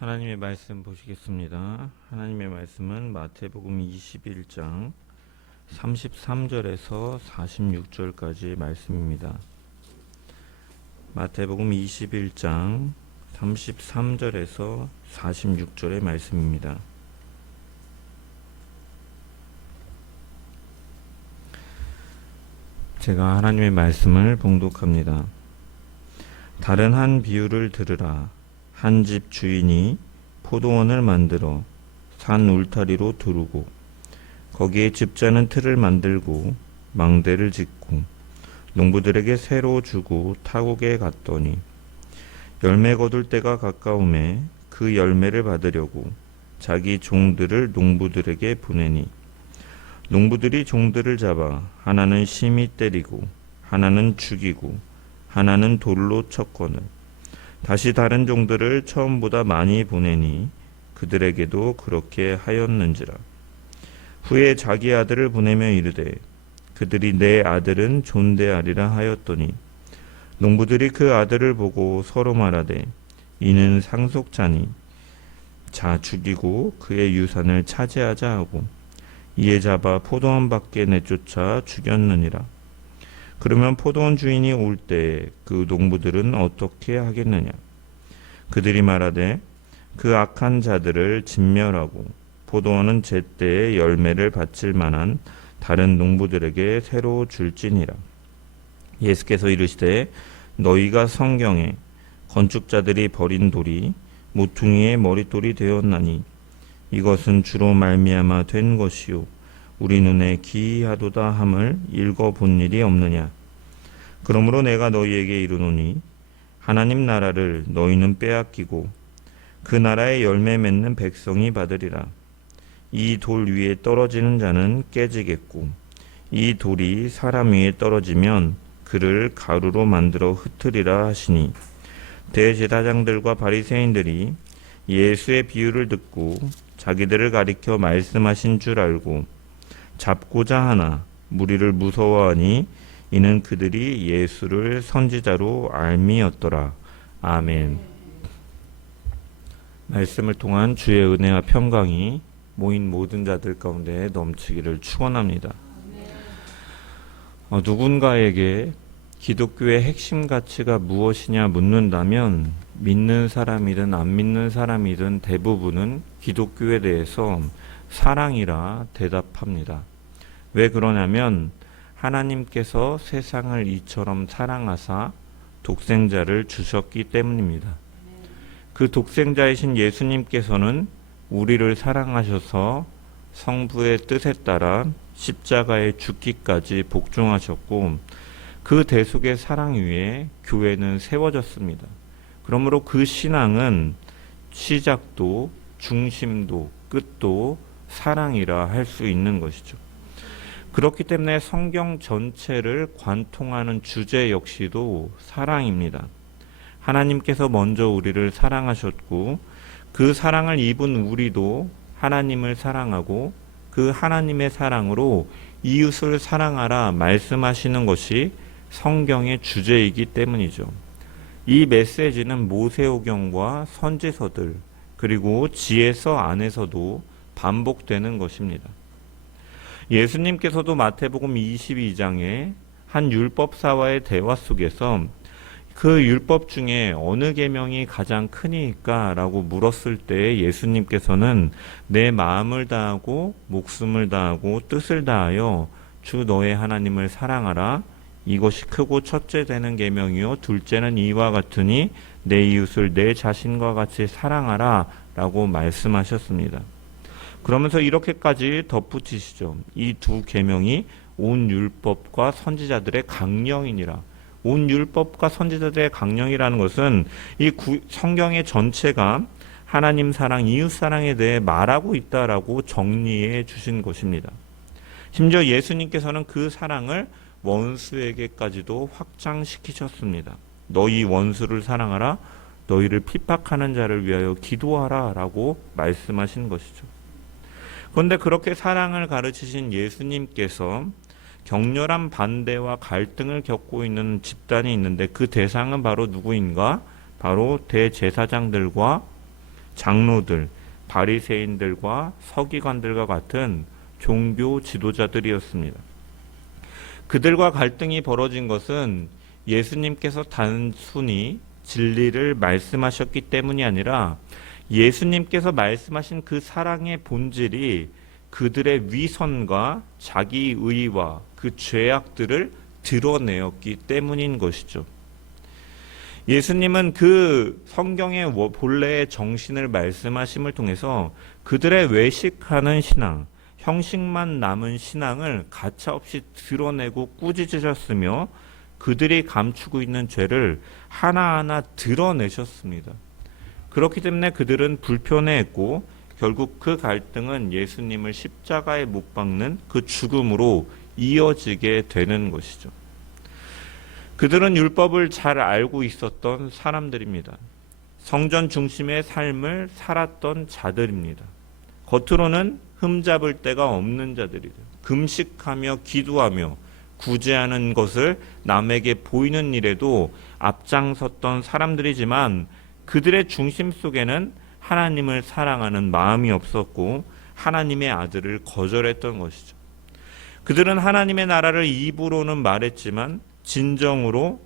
하나님의 말씀 보시겠습니다. 하나님의 말씀은 마태복음 21장 33절에서 46절까지의 말씀입니다. 마태복음 21장 33절에서 46절의 말씀입니다. 제가 하나님의 말씀을 봉독합니다. 다른 한 비유를 들으라. 한 집 주인이 포도원을 만들어 산 울타리로 두르고 거기에 집자는 틀을 만들고 망대를 짓고 농부들에게 새로 주고 타국에 갔더니 열매 거둘 때가 가까우매 그 열매를 받으려고 자기 종들을 농부들에게 보내니 농부들이 종들을 잡아 하나는 심히 때리고 하나는 죽이고 하나는 돌로 쳤거늘 다시 다른 종들을 처음보다 많이 보내니 그들에게도 그렇게 하였는지라. 후에 자기 아들을 보내며 이르되 그들이 내 아들은 존대하리라 하였더니 농부들이 그 아들을 보고 서로 말하되 이는 상속자니 자 죽이고 그의 유산을 차지하자 하고 이에 잡아 포도원 밖에 내쫓아 죽였느니라. 그러면 포도원 주인이 올 때에 그 농부들은 어떻게 하겠느냐? 그들이 말하되 그 악한 자들을 진멸하고 포도원은 제때에 열매를 바칠 만한 다른 농부들에게 새로 줄지니라. 예수께서 이르시되 너희가 성경에 건축자들이 버린 돌이 모퉁이의 머릿돌이 되었나니 이것은 주로 말미암아 된 것이요 우리 눈에 기이하도다 함을 읽어본 일이 없느냐. 그러므로 내가 너희에게 이르노니 하나님 나라를 너희는 빼앗기고 그 나라의 열매 맺는 백성이 받으리라. 이 돌 위에 떨어지는 자는 깨지겠고 이 돌이 사람 위에 떨어지면 그를 가루로 만들어 흩으리라 하시니 대제사장들과 바리새인들이 예수의 비유를 듣고 자기들을 가리켜 말씀하신 줄 알고 잡고자 하나 무리를 무서워하니 이는 그들이 예수를 선지자로 알미었더라. 아멘. 말씀을 통한 주의 은혜와 평강이 모인 모든 자들 가운데 넘치기를 축원합니다. 누군가에게 기독교의 핵심 가치가 무엇이냐 묻는다면 믿는 사람이든 안 믿는 사람이든 대부분은 기독교에 대해서 사랑이라 대답합니다. 왜 그러냐면 하나님께서 세상을 이처럼 사랑하사 독생자를 주셨기 때문입니다. 그 독생자이신 예수님께서는 우리를 사랑하셔서 성부의 뜻에 따라 십자가에 죽기까지 복종하셨고 그 대속의 사랑 위에 교회는 세워졌습니다. 그러므로 그 신앙은 시작도 중심도 끝도 사랑이라 할 수 있는 것이죠. 그렇기 때문에 성경 전체를 관통하는 주제 역시도 사랑입니다. 하나님께서 먼저 우리를 사랑하셨고 그 사랑을 입은 우리도 하나님을 사랑하고 그 하나님의 사랑으로 이웃을 사랑하라 말씀하시는 것이 성경의 주제이기 때문이죠. 이 메시지는 모세오경과 선지서들 그리고 지혜서 안에서도 반복되는 것입니다. 예수님께서도 마태복음 22장에 한 율법사와의 대화 속에서 그 율법 중에 어느 계명이 가장 크니까? 라고 물었을 때 예수님께서는 내 마음을 다하고 목숨을 다하고 뜻을 다하여 주 너의 하나님을 사랑하라. 이것이 크고 첫째 되는 계명이요 둘째는 이와 같으니 내 이웃을 내 자신과 같이 사랑하라 라고 말씀하셨습니다. 그러면서 이렇게까지 덧붙이시죠. 이 두 계명이 온 율법과 선지자들의 강령이니라. 온 율법과 선지자들의 강령이라는 것은 이 성경의 전체가 하나님 사랑, 이웃 사랑에 대해 말하고 있다라고 정리해 주신 것입니다. 심지어 예수님께서는 그 사랑을 원수에게까지도 확장시키셨습니다. 너희 원수를 사랑하라, 너희를 핍박하는 자를 위하여 기도하라 라고 말씀하신 것이죠. 그런데 그렇게 사랑을 가르치신 예수님께서 격렬한 반대와 갈등을 겪고 있는 집단이 있는데 그 대상은 바로 누구인가? 바로 대제사장들과 장로들, 바리새인들과 서기관들과 같은 종교 지도자들이었습니다. 그들과 갈등이 벌어진 것은 예수님께서 단순히 진리를 말씀하셨기 때문이 아니라 예수님께서 말씀하신 그 사랑의 본질이 그들의 위선과 자기의와 그 죄악들을 드러내었기 때문인 것이죠. 예수님은 그 성경의 본래의 정신을 말씀하심을 통해서 그들의 외식하는 신앙, 형식만 남은 신앙을 가차없이 드러내고 꾸짖으셨으며 그들이 감추고 있는 죄를 하나하나 드러내셨습니다. 그렇기 때문에 그들은 불편해했고 결국 그 갈등은 예수님을 십자가에 못 박는 그 죽음으로 이어지게 되는 것이죠. 그들은 율법을 잘 알고 있었던 사람들입니다. 성전 중심의 삶을 살았던 자들입니다. 겉으로는 흠잡을 데가 없는 자들이죠. 금식하며 기도하며 구제하는 것을 남에게 보이는 일에도 앞장섰던 사람들이지만 그들의 중심 속에는 하나님을 사랑하는 마음이 없었고 하나님의 아들을 거절했던 것이죠. 그들은 하나님의 나라를 입으로는 말했지만 진정으로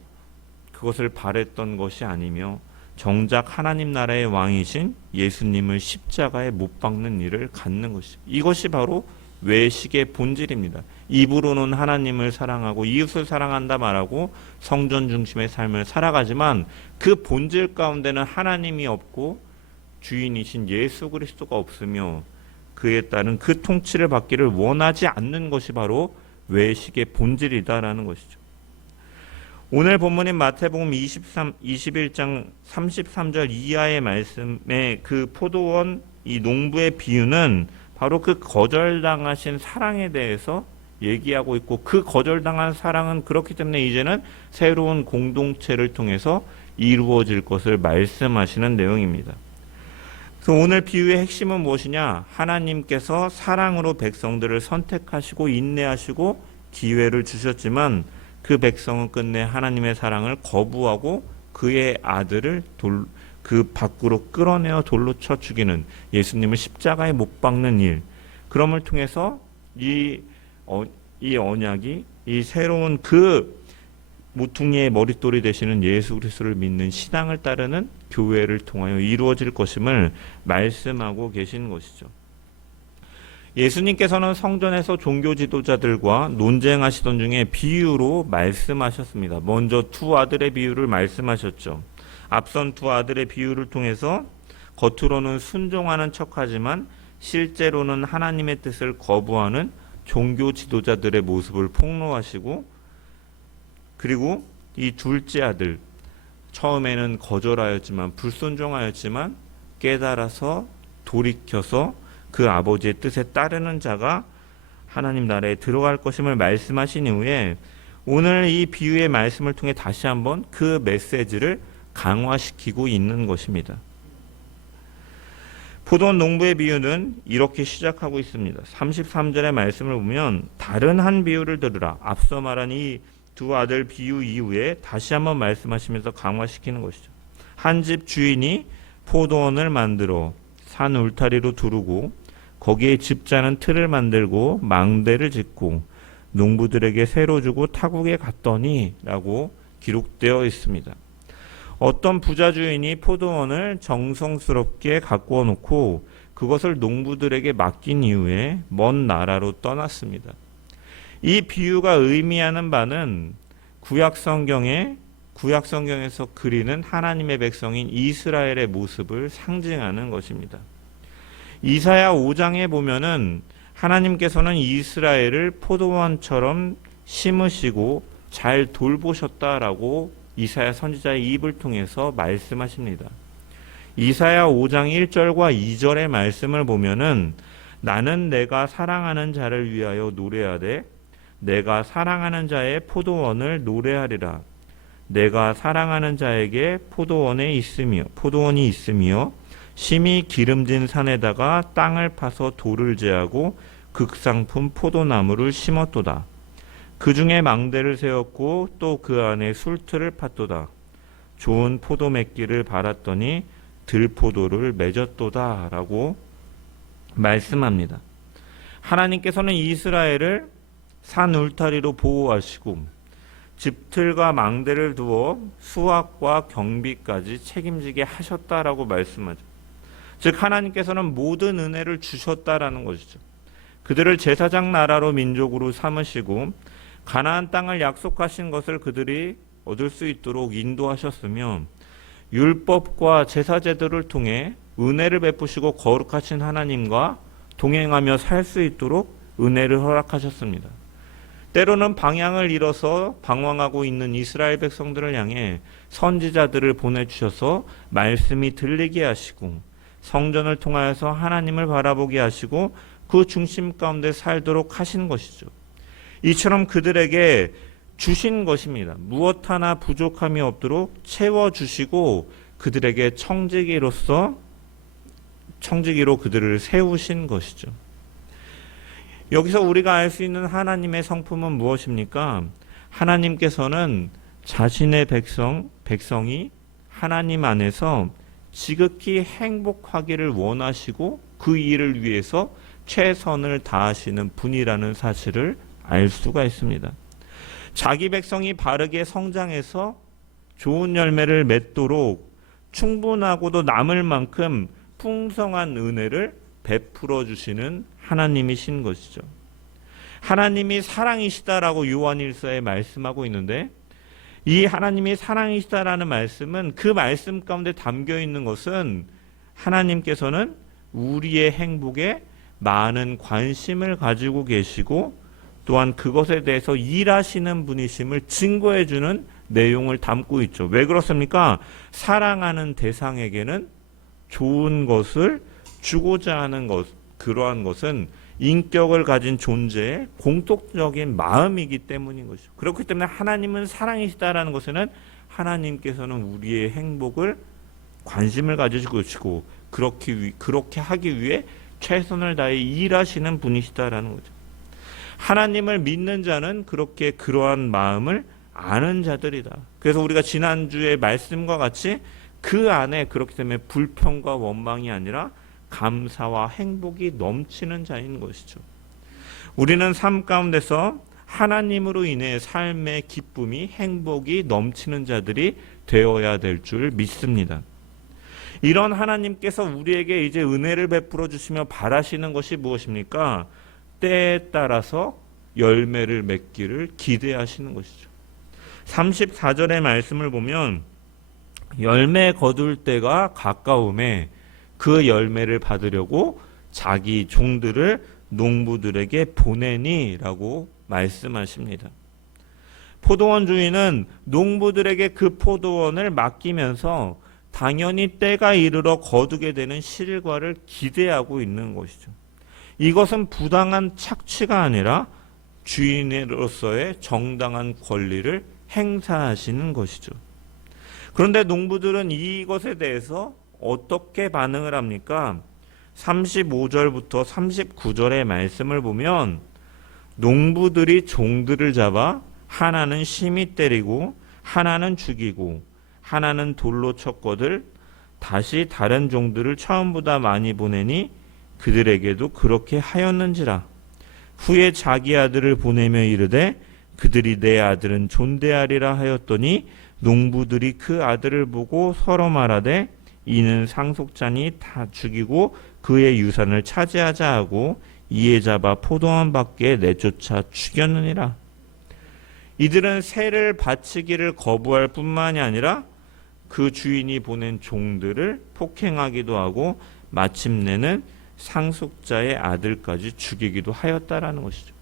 그것을 바랬던 것이 아니며 정작 하나님 나라의 왕이신 예수님을 십자가에 못 박는 일을 갖는 것이죠. 이것이 바로 외식의 본질입니다. 입으로는 하나님을 사랑하고 이웃을 사랑한다 말하고 성전 중심의 삶을 살아가지만 그 본질 가운데는 하나님이 없고 주인이신 예수 그리스도가 없으며 그에 따른 그 통치를 받기를 원하지 않는 것이 바로 외식의 본질이다라는 것이죠. 오늘 본문인 마태복음 21장 33절 이하의 말씀의 그 포도원 이 농부의 비유는 바로 그 거절당하신 사랑에 대해서 얘기하고 있고 그 거절당한 사랑은 그렇기 때문에 이제는 새로운 공동체를 통해서 이루어질 것을 말씀하시는 내용입니다. 그래서 오늘 비유의 핵심은 무엇이냐? 하나님께서 사랑으로 백성들을 선택하시고 인내하시고 기회를 주셨지만 그 백성은 끝내 하나님의 사랑을 거부하고 그의 아들을 그 밖으로 끌어내어 돌로 쳐 죽이는 예수님을 십자가에 못 박는 일, 그럼을 통해서 이 언약이 이 새로운 그 모퉁이의 머릿돌이 되시는 예수 그리스도를 믿는 신앙을 따르는 교회를 통하여 이루어질 것임을 말씀하고 계신 것이죠. 예수님께서는 성전에서 종교 지도자들과 논쟁하시던 중에 비유로 말씀하셨습니다. 먼저 두 아들의 비유를 말씀하셨죠. 앞선 두 아들의 비유를 통해서 겉으로는 순종하는 척하지만 실제로는 하나님의 뜻을 거부하는 종교 지도자들의 모습을 폭로하시고, 그리고 이 둘째 아들, 처음에는 거절하였지만 불순종하였지만 깨달아서 돌이켜서 그 아버지의 뜻에 따르는 자가 하나님 나라에 들어갈 것임을 말씀하신 이후에 오늘 이 비유의 말씀을 통해 다시 한번 그 메시지를 강화시키고 있는 것입니다. 포도원 농부의 비유는 이렇게 시작하고 있습니다. 33절의 말씀을 보면 다른 한 비유를 들으라. 앞서 말한 이 두 아들 비유 이후에 다시 한번 말씀하시면서 강화시키는 것이죠. 한 집 주인이 포도원을 만들어 산 울타리로 두르고 거기에 집자는 틀을 만들고 망대를 짓고 농부들에게 새로 주고 타국에 갔더니 라고 기록되어 있습니다. 어떤 부자 주인이 포도원을 정성스럽게 가꾸어 놓고 그것을 농부들에게 맡긴 이후에 먼 나라로 떠났습니다. 이 비유가 의미하는 바는 구약성경에서 그리는 하나님의 백성인 이스라엘의 모습을 상징하는 것입니다. 이사야 5장에 보면은 하나님께서는 이스라엘을 포도원처럼 심으시고 잘 돌보셨다라고 이사야 선지자의 입을 통해서 말씀하십니다. 이사야 5장 1절과 2절의 말씀을 보면은 나는 내가 사랑하는 자를 위하여 노래하되 내가 사랑하는 자의 포도원을 노래하리라. 내가 사랑하는 자에게 포도원이 있으며 심히 기름진 산에다가 땅을 파서 돌을 제하고 극상품 포도나무를 심었도다. 그 중에 망대를 세웠고 또 그 안에 술틀을 팠도다. 좋은 포도 맺기를 바랐더니 들포도를 맺었도다라고 말씀합니다. 하나님께서는 이스라엘을 산 울타리로 보호하시고 집틀과 망대를 두어 수확과 경비까지 책임지게 하셨다라고 말씀하죠. 즉 하나님께서는 모든 은혜를 주셨다라는 것이죠. 그들을 제사장 나라로 민족으로 삼으시고 가나안 땅을 약속하신 것을 그들이 얻을 수 있도록 인도하셨으며 율법과 제사제도를 통해 은혜를 베푸시고 거룩하신 하나님과 동행하며 살 수 있도록 은혜를 허락하셨습니다. 때로는 방향을 잃어서 방황하고 있는 이스라엘 백성들을 향해 선지자들을 보내주셔서 말씀이 들리게 하시고 성전을 통하여서 하나님을 바라보게 하시고 그 중심 가운데 살도록 하신 것이죠. 이처럼 그들에게 주신 것입니다. 무엇 하나 부족함이 없도록 채워주시고 그들에게 청지기로 그들을 세우신 것이죠. 여기서 우리가 알 수 있는 하나님의 성품은 무엇입니까? 하나님께서는 자신의 백성이 하나님 안에서 지극히 행복하기를 원하시고 그 일을 위해서 최선을 다하시는 분이라는 사실을 알 수가 있습니다. 자기 백성이 바르게 성장해서 좋은 열매를 맺도록 충분하고도 남을 만큼 풍성한 은혜를 베풀어 주시는 하나님이신 것이죠. 하나님이 사랑이시다라고 요한일서에 말씀하고 있는데 이 하나님이 사랑이시다라는 말씀은 그 말씀 가운데 담겨 있는 것은 하나님께서는 우리의 행복에 많은 관심을 가지고 계시고 또한 그것에 대해서 일하시는 분이심을 증거해 주는 내용을 담고 있죠. 왜 그렇습니까? 사랑하는 대상에게는 좋은 것을 주고자 하는 것, 그러한 것은 인격을 가진 존재의 공통적인 마음이기 때문인 것이죠. 그렇기 때문에 하나님은 사랑이시다라는 것에는 하나님께서는 우리의 행복을 관심을 가지시고 그렇게 하기 위해 최선을 다해 일하시는 분이시다라는 거죠. 하나님을 믿는 자는 그렇게 그러한 마음을 아는 자들이다. 그래서 우리가 지난주의 말씀과 같이 그 안에 그렇기 때문에 불평과 원망이 아니라 감사와 행복이 넘치는 자인 것이죠. 우리는 삶 가운데서 하나님으로 인해 삶의 기쁨이 행복이 넘치는 자들이 되어야 될 줄 믿습니다. 이런 하나님께서 우리에게 이제 은혜를 베풀어 주시며 바라시는 것이 무엇입니까? 때에 따라서 열매를 맺기를 기대하시는 것이죠. 34절의 말씀을 보면 열매 거둘 때가 가까움에 그 열매를 받으려고 자기 종들을 농부들에게 보내니라고 말씀하십니다. 포도원 주인은 농부들에게 그 포도원을 맡기면서 당연히 때가 이르러 거두게 되는 실과를 기대하고 있는 것이죠. 이것은 부당한 착취가 아니라 주인으로서의 정당한 권리를 행사하시는 것이죠. 그런데 농부들은 이것에 대해서 어떻게 반응을 합니까? 35절부터 39절의 말씀을 보면 농부들이 종들을 잡아 하나는 심히 때리고 하나는 죽이고 하나는 돌로 쳤거들 다시 다른 종들을 처음보다 많이 보내니 그들에게도 그렇게 하였는지라. 후에 자기 아들을 보내며 이르되 그들이 내 아들은 존대하리라 하였더니 농부들이 그 아들을 보고 서로 말하되 이는 상속자니 다 죽이고 그의 유산을 차지하자 하고 이에 잡아 포도원 밖에 내쫓아 죽였느니라. 이들은 새를 바치기를 거부할 뿐만이 아니라 그 주인이 보낸 종들을 폭행하기도 하고 마침내는 상속자의 아들까지 죽이기도 하였다라는 것이죠.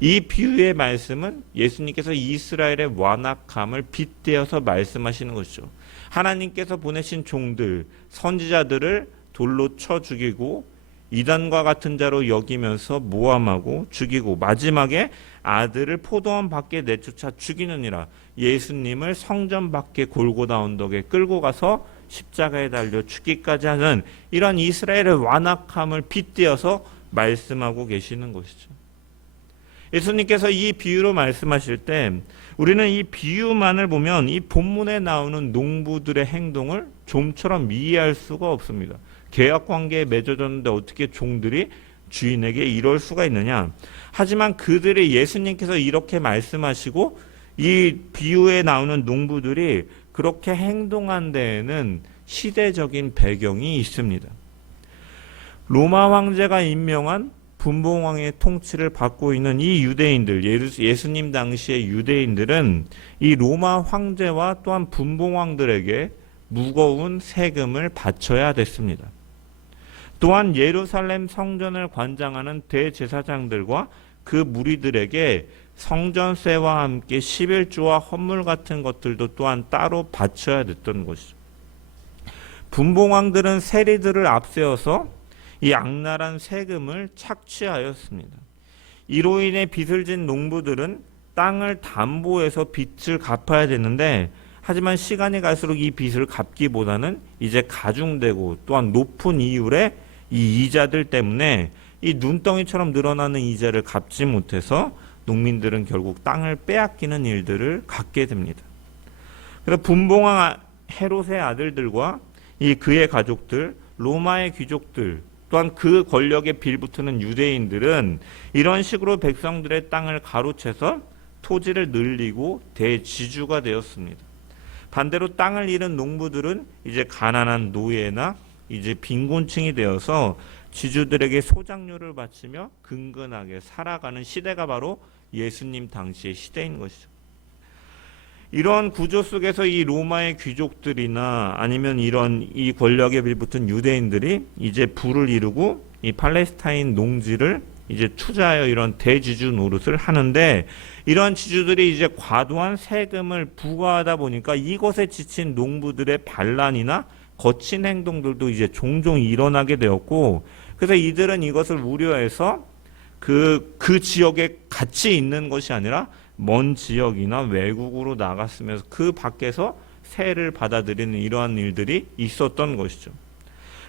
이 비유의 말씀은 예수님께서 이스라엘의 완악함을 빗대어서 말씀하시는 것이죠. 하나님께서 보내신 종들, 선지자들을 돌로 쳐 죽이고 이단과 같은 자로 여기면서 모함하고 죽이고 마지막에 아들을 포도원 밖에 내쫓아 죽이느니라. 예수님을 성전 밖에 골고다 언덕에 끌고 가서 십자가에 달려 죽기까지 하는 이런 이스라엘의 완악함을 빗대어서 말씀하고 계시는 것이죠. 예수님께서 이 비유로 말씀하실 때 우리는 이 비유만을 보면 이 본문에 나오는 농부들의 행동을 좀처럼 이해할 수가 없습니다. 계약 관계에 맺어졌는데 어떻게 종들이 주인에게 이럴 수가 있느냐. 하지만 그들의 예수님께서 이렇게 말씀하시고 이 비유에 나오는 농부들이 그렇게 행동한 데에는 시대적인 배경이 있습니다. 로마 황제가 임명한 분봉왕의 통치를 받고 있는 이 유대인들, 예수님 당시의 유대인들은 이 로마 황제와 또한 분봉왕들에게 무거운 세금을 바쳐야 됐습니다. 또한 예루살렘 성전을 관장하는 대제사장들과 그 무리들에게 성전세와 함께 11조와 헌물 같은 것들도 또한 따로 바쳐야 됐던 것이죠. 분봉왕들은 세리들을 앞세워서 이 악랄한 세금을 착취하였습니다. 이로 인해 빚을 진 농부들은 땅을 담보해서 빚을 갚아야 되는데, 하지만 시간이 갈수록 이 빚을 갚기보다는 이제 가중되고 또한 높은 이율의 이 이자들 때문에 이 눈덩이처럼 늘어나는 이자를 갚지 못해서 농민들은 결국 땅을 빼앗기는 일들을 갖게 됩니다. 그래서 분봉왕 헤롯의 아들들과 이 그의 가족들, 로마의 귀족들, 또한 그 권력에 빌붙는 유대인들은 이런 식으로 백성들의 땅을 가로채서 토지를 늘리고 대지주가 되었습니다. 반대로 땅을 잃은 농부들은 이제 가난한 노예나 이제 빈곤층이 되어서 지주들에게 소작료를 바치며 근근하게 살아가는 시대가 바로 예수님 당시의 시대인 것이죠. 이런 구조 속에서 이 로마의 귀족들이나 아니면 이런 이 권력에 빌붙은 유대인들이 이제 부를 이루고 이 팔레스타인 농지를 이제 투자하여 이런 대지주 노릇을 하는데, 이런 지주들이 이제 과도한 세금을 부과하다 보니까 이것에 지친 농부들의 반란이나 거친 행동들도 이제 종종 일어나게 되었고, 그래서 이들은 이것을 우려해서 그 지역에 같이 있는 것이 아니라 먼 지역이나 외국으로 나갔으면서 그 밖에서 세를 받아들이는 이러한 일들이 있었던 것이죠.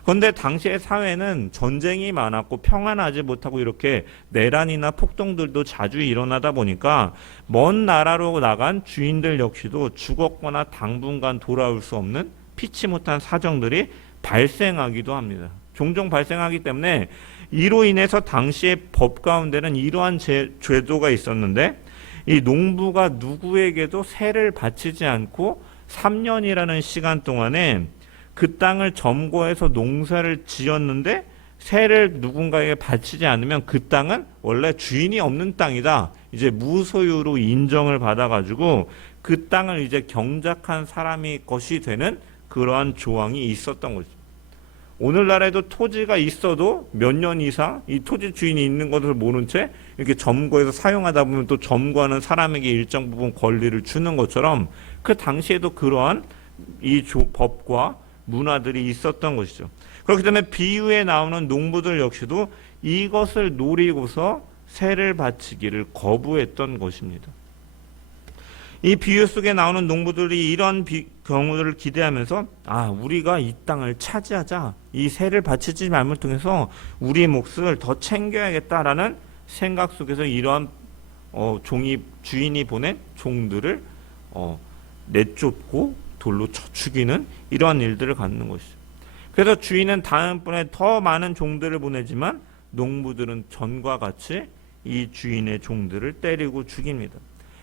그런데 당시의 사회는 전쟁이 많았고 평안하지 못하고 이렇게 내란이나 폭동들도 자주 일어나다 보니까 먼 나라로 나간 주인들 역시도 죽었거나 당분간 돌아올 수 없는 피치 못한 사정들이 발생하기도 합니다. 종종 발생하기 때문에 이로 인해서 당시의 법 가운데는 이러한 제도가 있었는데, 이 농부가 누구에게도 세를 바치지 않고 3년이라는 시간 동안에 그 땅을 점거해서 농사를 지었는데 세를 누군가에게 바치지 않으면 그 땅은 원래 주인이 없는 땅이다, 이제 무소유로 인정을 받아가지고 그 땅을 이제 경작한 사람이 것이 되는 그러한 조항이 있었던 거죠. 오늘날에도 토지가 있어도 몇 년 이상 이 토지 주인이 있는 것을 모른 채 이렇게 점거해서 사용하다 보면 또 점거하는 사람에게 일정 부분 권리를 주는 것처럼 그 당시에도 그러한 이 법과 문화들이 있었던 것이죠. 그렇기 때문에 비유에 나오는 농부들 역시도 이것을 노리고서 세를 바치기를 거부했던 것입니다. 이 비유 속에 나오는 농부들이 이런 경우를 기대하면서 우리가 이 땅을 차지하자, 이 세를 바치지 말을 통해서 우리 몫을 더 챙겨야겠다라는 생각 속에서 이러한 주인이 보낸 종들을 내쫓고 돌로 쳐 죽이는 이러한 일들을 갖는 것이죠. 그래서 주인은 다음번에 더 많은 종들을 보내지만 농부들은 전과 같이 이 주인의 종들을 때리고 죽입니다.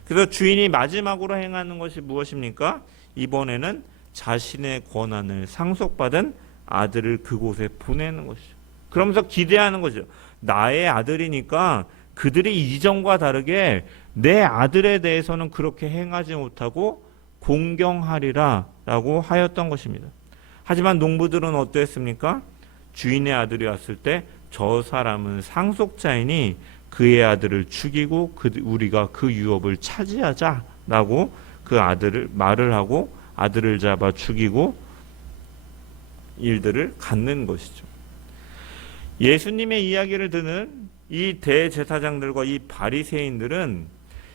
그래서 주인이 마지막으로 행하는 것이 무엇입니까? 이번에는 자신의 권한을 상속받은 아들을 그곳에 보내는 것이죠. 그러면서 기대하는 거죠. 나의 아들이니까 그들이 이전과 다르게 내 아들에 대해서는 그렇게 행하지 못하고 공경하리라 라고 하였던 것입니다. 하지만 농부들은 어떠했습니까? 주인의 아들이 왔을 때 저 사람은 상속자이니 그의 아들을 죽이고 우리가 그 유업을 차지하자라고 그 아들을 말을 하고 아들을 잡아 죽이고 일들을 갖는 것이죠. 예수님의 이야기를 듣는 이 대제사장들과 이 바리새인들은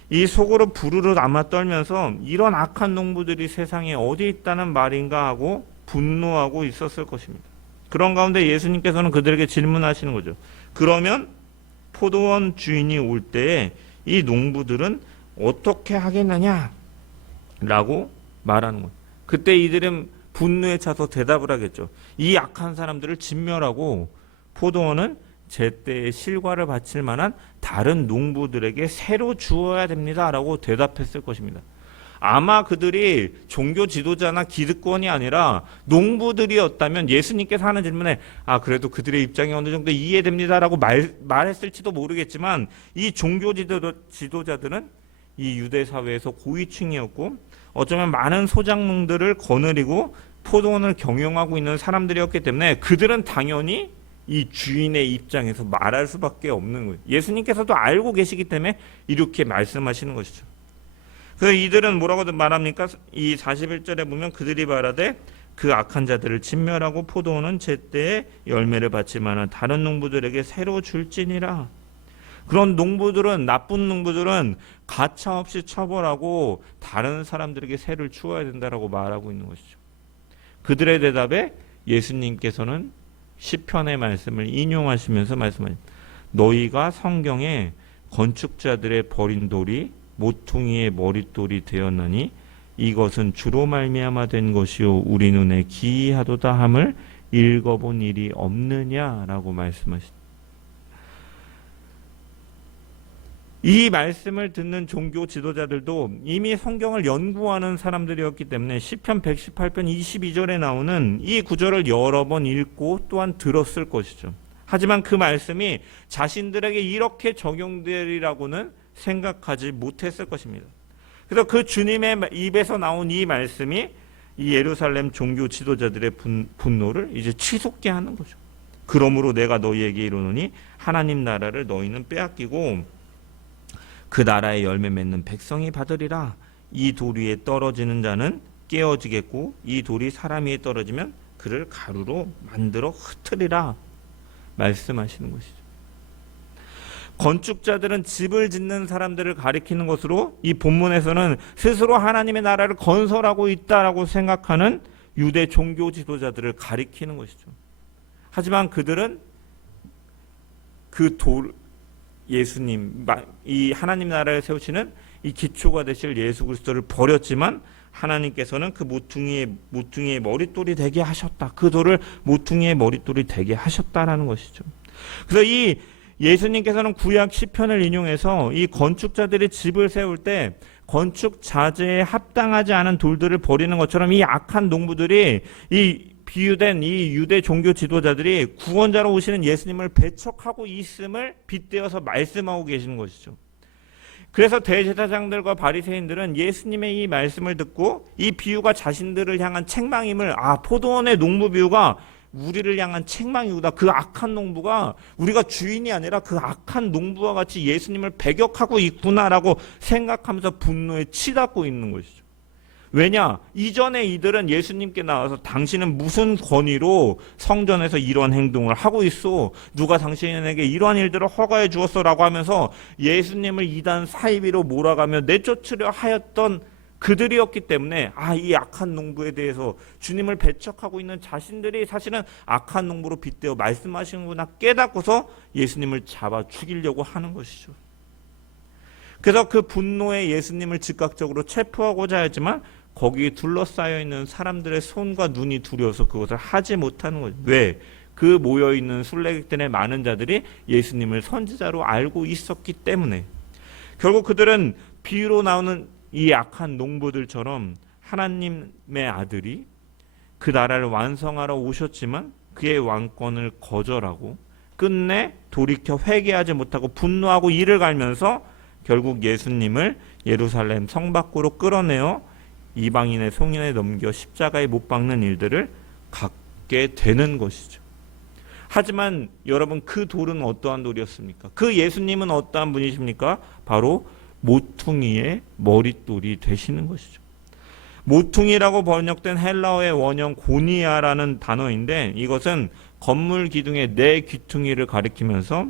이 속으로 부르르 아마 떨면서 이런 악한 농부들이 세상에 어디 있다는 말인가 하고 분노하고 있었을 것입니다. 그런 가운데 예수님께서는 그들에게 질문하시는 거죠. 그러면 포도원 주인이 올 때에 이 농부들은 어떻게 하겠느냐? 라고 말하는 거예요. 그때 이들은 분노에 차서 대답을 하겠죠. 이 악한 사람들을 진멸하고 포도원은 제때의 실과를 바칠 만한 다른 농부들에게 새로 주어야 됩니다. 라고 대답했을 것입니다. 아마 그들이 종교 지도자나 기득권이 아니라 농부들이었다면 예수님께서 하는 질문에 그래도 그들의 입장이 어느 정도 이해됩니다라고 말했을지도 모르겠지만 이 종교 지도자들은 이 유대 사회에서 고위층이었고 어쩌면 많은 소작농들을 거느리고 포도원을 경영하고 있는 사람들이었기 때문에 그들은 당연히 이 주인의 입장에서 말할 수밖에 없는 거예요. 예수님께서도 알고 계시기 때문에 이렇게 말씀하시는 것이죠. 그래서 이들은 뭐라고 말합니까? 이 41절에 보면 그들이 말하되 그 악한 자들을 진멸하고 포도원은 제때에 열매를 받지 만한 다른 농부들에게 새로 줄지니라. 그런 농부들은, 나쁜 농부들은 가차없이 처벌하고 다른 사람들에게 새를 주어야 된다라고 말하고 있는 것이죠. 그들의 대답에 예수님께서는 시편의 말씀을 인용하시면서 말씀하십니다. 너희가 성경에 건축자들의 버린 돌이 모퉁이의 머릿돌이 되었나니 이것은 주로 말미암아 된 것이요 우리 눈에 기이하도다 함을 읽어본 일이 없느냐라고 말씀하십니다. 이 말씀을 듣는 종교 지도자들도 이미 성경을 연구하는 사람들이었기 때문에 시편 118편 22절에 나오는 이 구절을 여러 번 읽고 또한 들었을 것이죠. 하지만 그 말씀이 자신들에게 이렇게 적용되리라고는 생각하지 못했을 것입니다. 그래서 그 주님의 입에서 나온 이 말씀이 이 예루살렘 종교 지도자들의 분노를 이제 치솟게 하는 거죠. 그러므로 내가 너희에게 이르노니 하나님 나라를 너희는 빼앗기고 그 나라의 열매 맺는 백성이 받으리라. 이 돌 위에 떨어지는 자는 깨어지겠고 이 돌이 사람 위에 떨어지면 그를 가루로 만들어 흩으리라 말씀하시는 것이죠. 건축자들은 집을 짓는 사람들을 가리키는 것으로 이 본문에서는 스스로 하나님의 나라를 건설하고 있다라고 생각하는 유대 종교 지도자들을 가리키는 것이죠. 하지만 그들은 그 예수님, 이 하나님 나라를 세우시는 이 기초가 되실 예수 그리스도를 버렸지만 하나님께서는 그 모퉁이의 머릿돌이 되게 하셨다. 그 돌을 모퉁이의 머릿돌이 되게 하셨다라는 것이죠. 그래서 이 예수님께서는 구약 시편을 인용해서 이 건축자들이 집을 세울 때 건축 자재에 합당하지 않은 돌들을 버리는 것처럼 이 악한 농부들이 이 비유된 이 유대 종교 지도자들이 구원자로 오시는 예수님을 배척하고 있음을 빗대어서 말씀하고 계시는 것이죠. 그래서 대제사장들과 바리새인들은 예수님의 이 말씀을 듣고 이 비유가 자신들을 향한 책망임을 포도원의 농부 비유가 우리를 향한 책망이구나. 그 악한 농부가 우리가 주인이 아니라 그 악한 농부와 같이 예수님을 배격하고 있구나라고 생각하면서 분노에 치닫고 있는 것이죠. 왜냐? 이전에 이들은 예수님께 나와서 당신은 무슨 권위로 성전에서 이런 행동을 하고 있어? 누가 당신에게 이러한 일들을 허가해 주었어라고 하면서 예수님을 이단 사이비로 몰아가며 내쫓으려 하였던 그들이었기 때문에 이 악한 농부에 대해서 주님을 배척하고 있는 자신들이 사실은 악한 농부로 빗대어 말씀하시는구나 깨닫고서 예수님을 잡아 죽이려고 하는 것이죠. 그래서 그 분노에 예수님을 즉각적으로 체포하고자 하지만 거기에 둘러싸여 있는 사람들의 손과 눈이 두려워서 그것을 하지 못하는 거죠. 왜? 그 모여있는 순례객들의 많은 자들이 예수님을 선지자로 알고 있었기 때문에. 결국 그들은 비유로 나오는 이 악한 농부들처럼 하나님의 아들이 그 나라를 완성하러 오셨지만 그의 왕권을 거절하고 끝내 돌이켜 회개하지 못하고 분노하고 이를 갈면서 결국 예수님을 예루살렘 성 밖으로 끌어내어 이방인의 송인에 넘겨 십자가에 못 박는 일들을 갖게 되는 것이죠. 하지만 여러분 그 돌은 어떠한 돌이었습니까? 그 예수님은 어떠한 분이십니까? 바로 모퉁이의 머릿돌이 되시는 것이죠. 모퉁이라고 번역된 헬라어의 원형 고니아라는 단어인데 이것은 건물 기둥의 네 귀퉁이를 가리키면서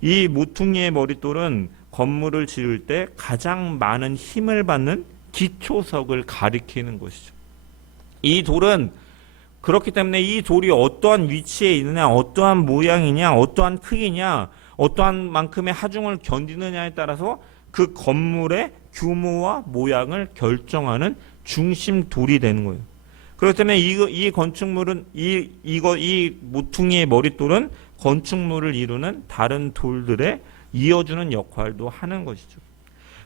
이 모퉁이의 머릿돌은 건물을 지을 때 가장 많은 힘을 받는 기초석을 가리키는 것이죠. 이 돌은 그렇기 때문에 이 돌이 어떠한 위치에 있느냐, 어떠한 모양이냐, 어떠한 크기냐, 어떠한 만큼의 하중을 견디느냐에 따라서 그 건물의 규모와 모양을 결정하는 중심돌이 되는 거예요. 그렇기 때문에 이 건축물은 이 모퉁이의 머릿돌은 건축물을 이루는 다른 돌들에 이어주는 역할도 하는 것이죠.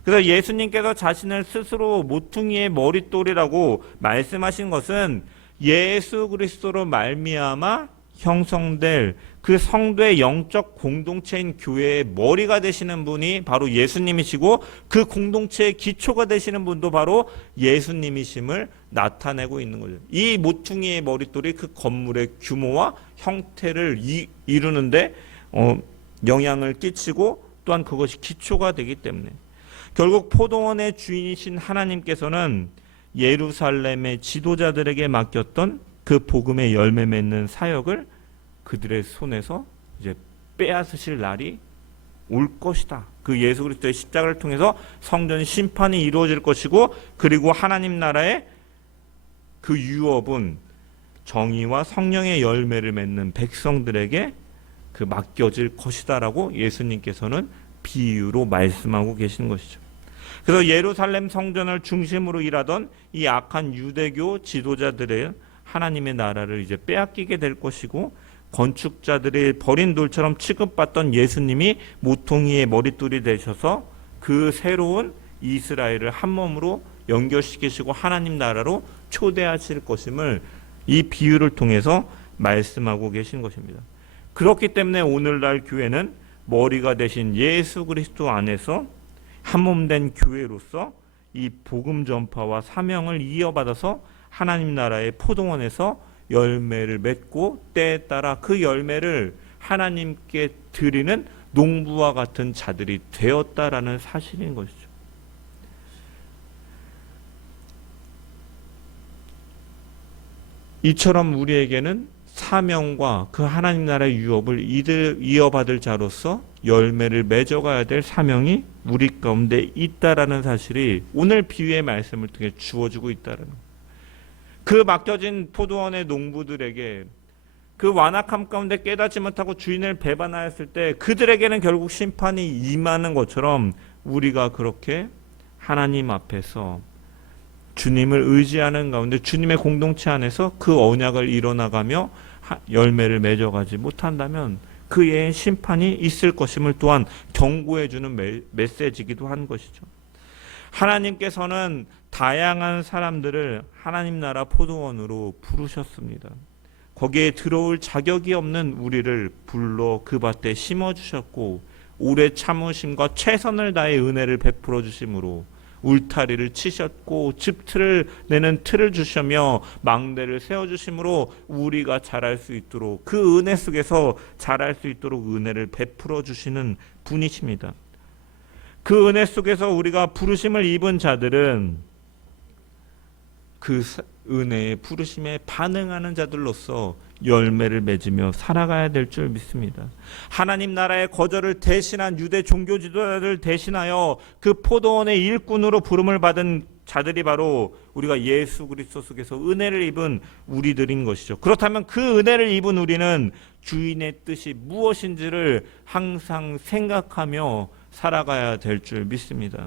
그래서 예수님께서 자신을 스스로 모퉁이의 머릿돌이라고 말씀하신 것은 예수 그리스도로 말미암아 형성될 그 성도의 영적 공동체인 교회의 머리가 되시는 분이 바로 예수님이시고, 그 공동체의 기초가 되시는 분도 바로 예수님이심을 나타내고 있는 거죠. 이 모퉁이의 머릿돌이 그 건물의 규모와 형태를 이루는데 영향을 끼치고, 또한 그것이 기초가 되기 때문에 결국 포도원의 주인이신 하나님께서는 예루살렘의 지도자들에게 맡겼던 그 복음의 열매 맺는 사역을 그들의 손에서 이제 빼앗으실 날이 올 것이다. 그 예수 그리스도의 십자가를 통해서 성전 심판이 이루어질 것이고, 그리고 하나님 나라의 그 유업은 정의와 성령의 열매를 맺는 백성들에게 그 맡겨질 것이다라고 예수님께서는 비유로 말씀하고 계시는 것이죠. 그래서 예루살렘 성전을 중심으로 일하던 이 악한 유대교 지도자들의 하나님의 나라를 이제 빼앗기게 될 것이고, 건축자들이 버린 돌처럼 취급받던 예수님이 모퉁이의 머릿돌이 되셔서 그 새로운 이스라엘을 한 몸으로 연결시키시고 하나님 나라로 초대하실 것임을 이 비유를 통해서 말씀하고 계신 것입니다. 그렇기 때문에 오늘날 교회는 머리가 되신 예수 그리스도 안에서 한 몸 된 교회로서 이 복음 전파와 사명을 이어받아서 하나님 나라의 포도원에서 열매를 맺고, 때에 따라 그 열매를 하나님께 드리는 농부와 같은 자들이 되었다라는 사실인 것이죠. 이처럼 우리에게는 사명과 그 하나님 나라의 유업을 이어받을 자로서 열매를 맺어가야 될 사명이 우리 가운데 있다라는 사실이 오늘 비유의 말씀을 통해 주어지고 있다라는 거예요. 그 맡겨진 포도원의 농부들에게 그 완악함 가운데 깨닫지 못하고 주인을 배반하였을 때 그들에게는 결국 심판이 임하는 것처럼, 우리가 그렇게 하나님 앞에서 주님을 의지하는 가운데 주님의 공동체 안에서 그 언약을 이뤄나가며 열매를 맺어가지 못한다면 그의 심판이 있을 것임을 또한 경고해 주는 메시지이기도 한 것이죠. 하나님께서는 다양한 사람들을 하나님 나라 포도원으로 부르셨습니다. 거기에 들어올 자격이 없는 우리를 불러 그 밭에 심어주셨고, 오래 참으심과 최선을 다해 은혜를 베풀어 주심으로 울타리를 치셨고, 집틀을 내는 틀을 주시며 망대를 세워주심으로 우리가 자랄 수 있도록, 그 은혜 속에서 자랄 수 있도록 은혜를 베풀어 주시는 분이십니다. 그 은혜 속에서 우리가 부르심을 입은 자들은 그 은혜의 부르심에 반응하는 자들로서 열매를 맺으며 살아가야 될 줄 믿습니다. 하나님 나라의 거절을 대신한 유대 종교 지도자를 대신하여 그 포도원의 일꾼으로 부름을 받은 자들이 바로 우리가 예수 그리스도 속에서 은혜를 입은 우리들인 것이죠. 그렇다면 그 은혜를 입은 우리는 주인의 뜻이 무엇인지를 항상 생각하며 살아가야 될 줄 믿습니다.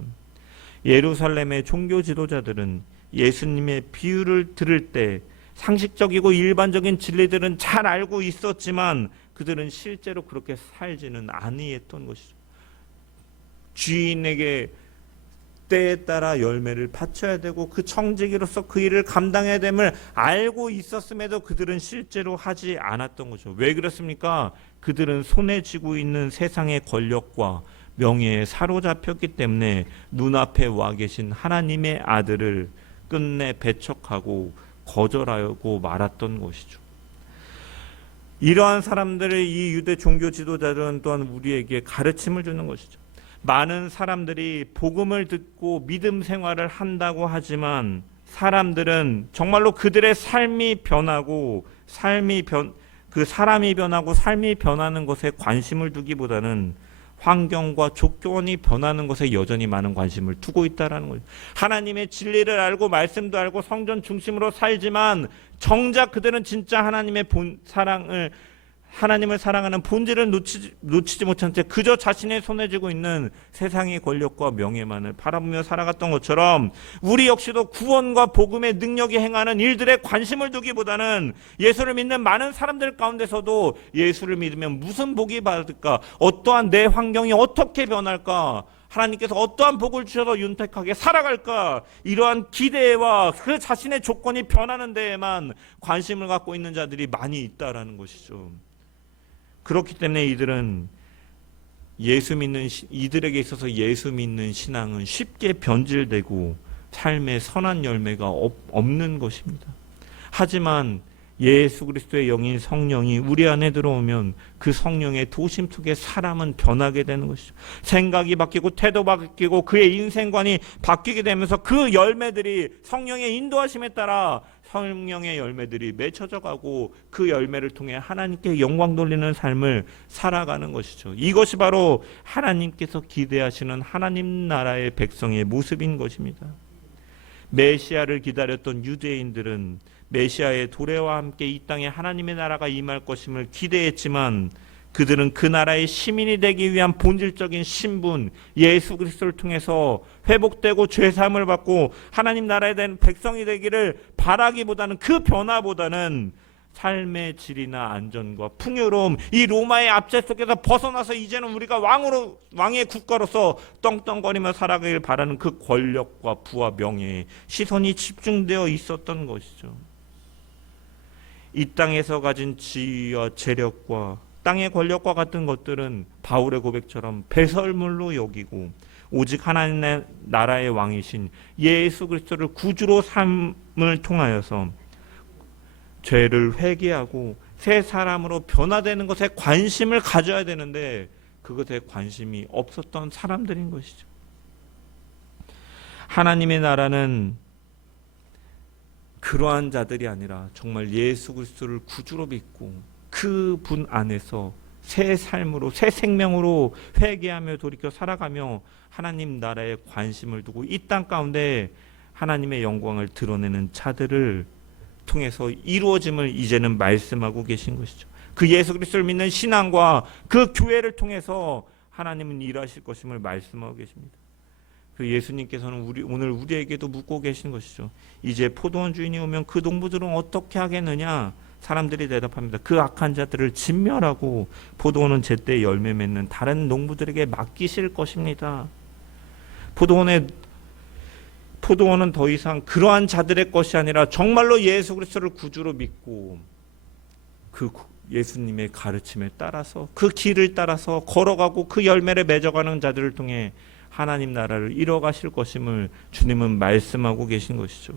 예루살렘의 종교 지도자들은 예수님의 비유를 들을 때 상식적이고 일반적인 진리들은 잘 알고 있었지만 그들은 실제로 그렇게 살지는 아니했던 것이죠. 주인에게 때에 따라 열매를 바쳐야 되고 그 청지기로서 그 일을 감당해야 됨을 알고 있었음에도 그들은 실제로 하지 않았던 거죠. 왜 그렇습니까? 그들은 손에 쥐고 있는 세상의 권력과 명예에 사로잡혔기 때문에 눈앞에 와 계신 하나님의 아들을 끝내 배척하고 거절하고 말았던 것이죠. 이러한 사람들을 이 유대 종교 지도자들은 또한 우리에게 가르침을 주는 것이죠. 많은 사람들이 복음을 듣고 믿음 생활을 한다고 하지만 사람들은 정말로 그들의 삶이 변하고 사람이 변하고 삶이 변하는 것에 관심을 두기보다는 환경과 조건이 변하는 것에 여전히 많은 관심을 두고 있다는 거예요. 하나님의 진리를 알고 말씀도 알고 성전 중심으로 살지만 정작 그들은 진짜 하나님의 본 사랑을 하나님을 사랑하는 본질을 놓치지 못한 채 그저 자신의 손에 쥐고 있는 세상의 권력과 명예만을 바라보며 살아갔던 것처럼 우리 역시도 구원과 복음의 능력이 행하는 일들에 관심을 두기보다는 예수를 믿는 많은 사람들 가운데서도 예수를 믿으면 무슨 복이 받을까? 어떠한 내 환경이 어떻게 변할까? 하나님께서 어떠한 복을 주셔서 윤택하게 살아갈까? 이러한 기대와 그 자신의 조건이 변하는 데에만 관심을 갖고 있는 자들이 많이 있다라는 것이죠. 그렇기 때문에 이들은 이들에게 있어서 예수 믿는 신앙은 쉽게 변질되고 삶의 선한 열매가 없는 것입니다. 하지만 예수 그리스도의 영인 성령이 우리 안에 들어오면 그 성령의 도심 속에 사람은 변하게 되는 것이죠. 생각이 바뀌고 태도가 바뀌고 그의 인생관이 바뀌게 되면서 그 열매들이 성령의 인도하심에 따라 성령의 열매들이 맺혀져 가고 그 열매를 통해 하나님께 영광 돌리는 삶을 살아가는 것이죠. 이것이 바로 하나님께서 기대하시는 하나님 나라의 백성의 모습인 것입니다. 메시아를 기다렸던 유대인들은 메시아의 도래와 함께 이 땅에 하나님의 나라가 임할 것임을 기대했지만 그들은 그 나라의 시민이 되기 위한 본질적인 신분 예수 그리스도를 통해서 회복되고 죄사함을 받고 하나님 나라에 대한 백성이 되기를 바라기보다는 그 변화보다는 삶의 질이나 안전과 풍요로움 이 로마의 압제 속에서 벗어나서 이제는 우리가 왕의 국가로서 떵떵거리며 살아가길 바라는 그 권력과 부와 명예에 시선이 집중되어 있었던 것이죠. 이 땅에서 가진 지위와 재력과 땅의 권력과 같은 것들은 바울의 고백처럼 배설물로 여기고 오직 하나님의 나라의 왕이신 예수 그리스도를 구주로 삶을 통하여서 죄를 회개하고 새 사람으로 변화되는 것에 관심을 가져야 되는데 그것에 관심이 없었던 사람들인 것이죠. 하나님의 나라는 그러한 자들이 아니라 정말 예수 그리스도를 구주로 믿고 그 분 안에서 새 삶으로 새 생명으로 회개하며 돌이켜 살아가며 하나님 나라에 관심을 두고 이 땅 가운데 하나님의 영광을 드러내는 자들을 통해서 이루어짐을 이제는 말씀하고 계신 것이죠. 그 예수 그리스도를 믿는 신앙과 그 교회를 통해서 하나님은 일하실 것임을 말씀하고 계십니다. 그 예수님께서는 오늘 우리에게도 묻고 계신 것이죠. 이제 포도원 주인이 오면 그 농부들은 어떻게 하겠느냐? 사람들이 대답합니다. 그 악한 자들을 진멸하고 포도원은 제때 열매 맺는 다른 농부들에게 맡기실 것입니다. 포도원은 더 이상 그러한 자들의 것이 아니라 정말로 예수 그리스도를 구주로 믿고 그 예수님의 가르침에 따라서 그 길을 따라서 걸어가고 그 열매를 맺어가는 자들을 통해 하나님 나라를 이뤄가실 것임을 주님은 말씀하고 계신 것이죠.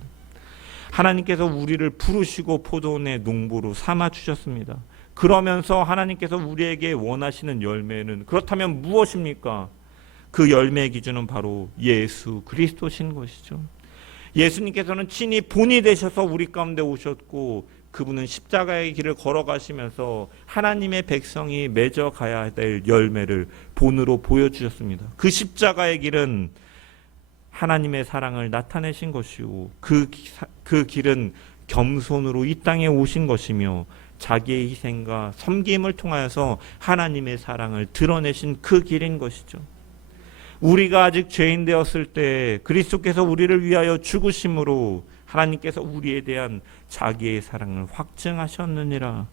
하나님께서 우리를 부르시고 포도원의 농부로 삼아 주셨습니다. 그러면서 하나님께서 우리에게 원하시는 열매는 그렇다면 무엇입니까? 그 열매의 기준은 바로 예수 그리스도신 것이죠. 예수님께서는 친히 본이 되셔서 우리 가운데 오셨고 그분은 십자가의 길을 걸어가시면서 하나님의 백성이 맺어가야 될 열매를 본으로 보여주셨습니다. 그 십자가의 길은 하나님의 사랑을 나타내신 것이고 그 길은 겸손으로 이 땅에 오신 것이며 자기의 희생과 섬김을 통하여서 하나님의 사랑을 드러내신 그 길인 것이죠. 우리가 아직 죄인 되었을 때 그리스도께서 우리를 위하여 죽으심으로 하나님께서 우리에 대한 자기의 사랑을 확증하셨느니라.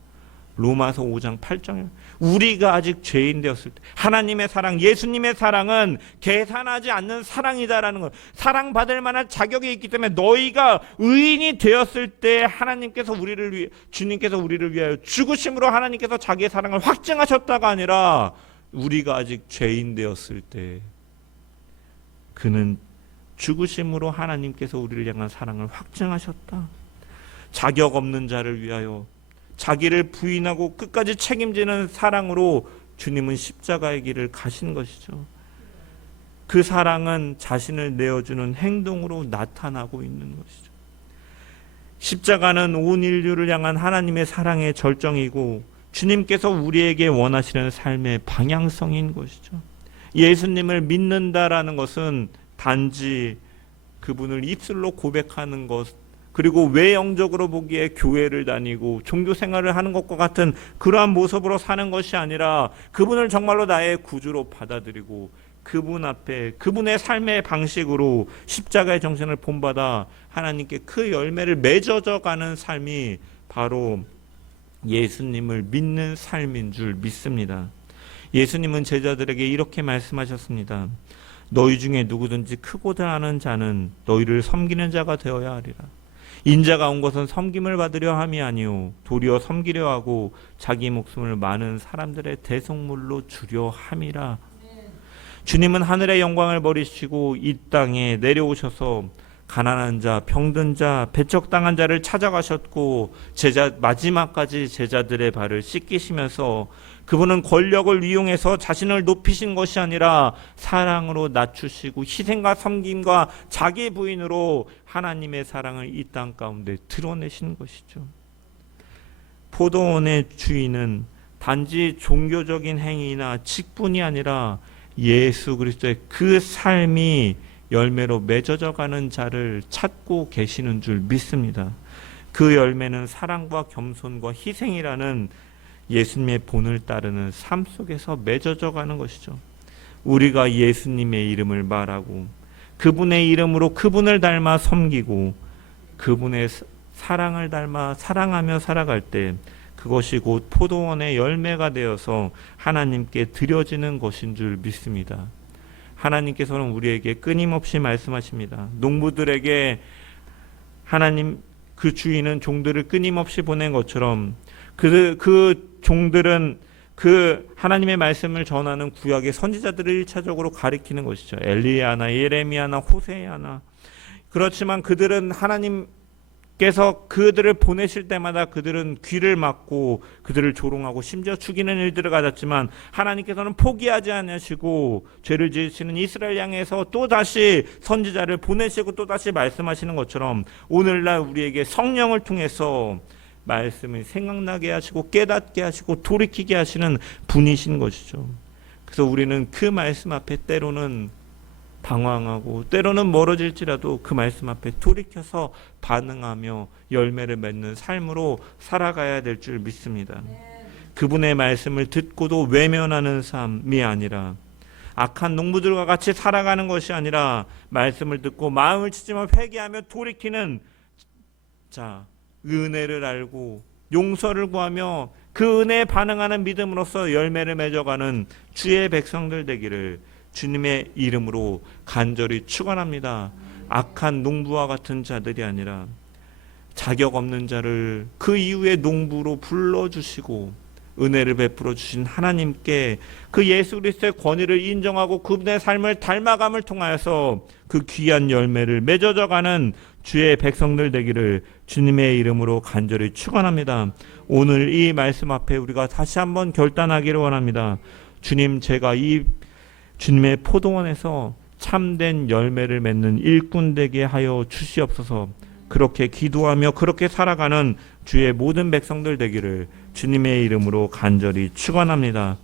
로마서 5장 8절. 우리가 아직 죄인 되었을 때 하나님의 사랑, 예수님의 사랑은 계산하지 않는 사랑이다라는 것. 사랑받을 만한 자격이 있기 때문에 너희가 의인이 되었을 때 주님께서 우리를 위하여 죽으심으로 하나님께서 자기의 사랑을 확증하셨다가 아니라 우리가 아직 죄인 되었을 때 그는 죽으심으로 하나님께서 우리를 향한 사랑을 확증하셨다. 자격 없는 자를 위하여 자기를 부인하고 끝까지 책임지는 사랑으로 주님은 십자가의 길을 가신 것이죠. 그 사랑은 자신을 내어주는 행동으로 나타나고 있는 것이죠. 십자가는 온 인류를 향한 하나님의 사랑의 절정이고 주님께서 우리에게 원하시는 삶의 방향성인 것이죠. 예수님을 믿는다라는 것은 단지 그분을 입술로 고백하는 것 그리고 외형적으로 보기에 교회를 다니고 종교 생활을 하는 것과 같은 그러한 모습으로 사는 것이 아니라 그분을 정말로 나의 구주로 받아들이고 그분 앞에 그분의 삶의 방식으로 십자가의 정신을 본받아 하나님께 그 열매를 맺어져 가는 삶이 바로 예수님을 믿는 삶인 줄 믿습니다. 예수님은 제자들에게 이렇게 말씀하셨습니다. 너희 중에 누구든지 크고자 하는 자는 너희를 섬기는 자가 되어야 하리라. 인자가 온 것은 섬김을 받으려 함이 아니요 도리어 섬기려 하고 자기 목숨을 많은 사람들의 대속물로 주려 함이라. 주님은 하늘의 영광을 버리시고 이 땅에 내려오셔서 가난한 자, 병든 자, 배척당한 자를 찾아가셨고 마지막까지 제자들의 발을 씻기시면서 그분은 권력을 이용해서 자신을 높이신 것이 아니라 사랑으로 낮추시고 희생과 섬김과 자기 부인으로 하나님의 사랑을 이 땅 가운데 드러내신 것이죠. 포도원의 주인은 단지 종교적인 행위나 직분이 아니라 예수 그리스도의 그 삶이 열매로 맺어져 가는 자를 찾고 계시는 줄 믿습니다. 그 열매는 사랑과 겸손과 희생이라는 예수님의 본을 따르는 삶 속에서 맺어져 가는 것이죠. 우리가 예수님의 이름을 말하고 그분의 이름으로 그분을 닮아 섬기고 그분의 사랑을 닮아 사랑하며 살아갈 때 그것이 곧 포도원의 열매가 되어서 하나님께 드려지는 것인 줄 믿습니다. 하나님께서는 우리에게 끊임없이 말씀하십니다. 농부들에게 하나님 그 주인은 종들을 끊임없이 보낸 것처럼 그 종들은 그 하나님의 말씀을 전하는 구약의 선지자들을 1차적으로 가리키는 것이죠. 엘리야나 예레미야나 호세야나. 그렇지만 그들은 하나님께서 그들을 보내실 때마다 그들은 귀를 막고 그들을 조롱하고 심지어 죽이는 일들을 가졌지만 하나님께서는 포기하지 않으시고 죄를 지으시는 이스라엘 향해서 또다시 선지자를 보내시고 또다시 말씀하시는 것처럼 오늘날 우리에게 성령을 통해서 말씀을 생각나게 하시고 깨닫게 하시고 돌이키게 하시는 분이신 것이죠. 그래서 우리는 그 말씀 앞에 때로는 방황하고 때로는 멀어질지라도 그 말씀 앞에 돌이켜서 반응하며 열매를 맺는 삶으로 살아가야 될 줄 믿습니다. 그분의 말씀을 듣고도 외면하는 삶이 아니라 악한 농부들과 같이 살아가는 것이 아니라 말씀을 듣고 마음을 치지만 회개하며 돌이키는 자 은혜를 알고 용서를 구하며 그 은혜에 반응하는 믿음으로써 열매를 맺어가는 주의 백성들 되기를 주님의 이름으로 간절히 축원합니다. 악한 농부와 같은 자들이 아니라 자격 없는 자를 그 이후에 농부로 불러주시고 은혜를 베풀어 주신 하나님께 그 예수 그리스도의 권위를 인정하고 그분의 삶을 닮아감을 통하여서 그 귀한 열매를 맺어져가는 주의 백성들 되기를 주님의 이름으로 간절히 축원합니다. 오늘 이 말씀 앞에 우리가 다시 한번 결단하기를 원합니다. 주님, 제가 이 주님의 포도원에서 참된 열매를 맺는 일꾼 되게 하여 주시옵소서. 그렇게 기도하며 그렇게 살아가는 주의 모든 백성들 되기를 주님의 이름으로 간절히 축원합니다.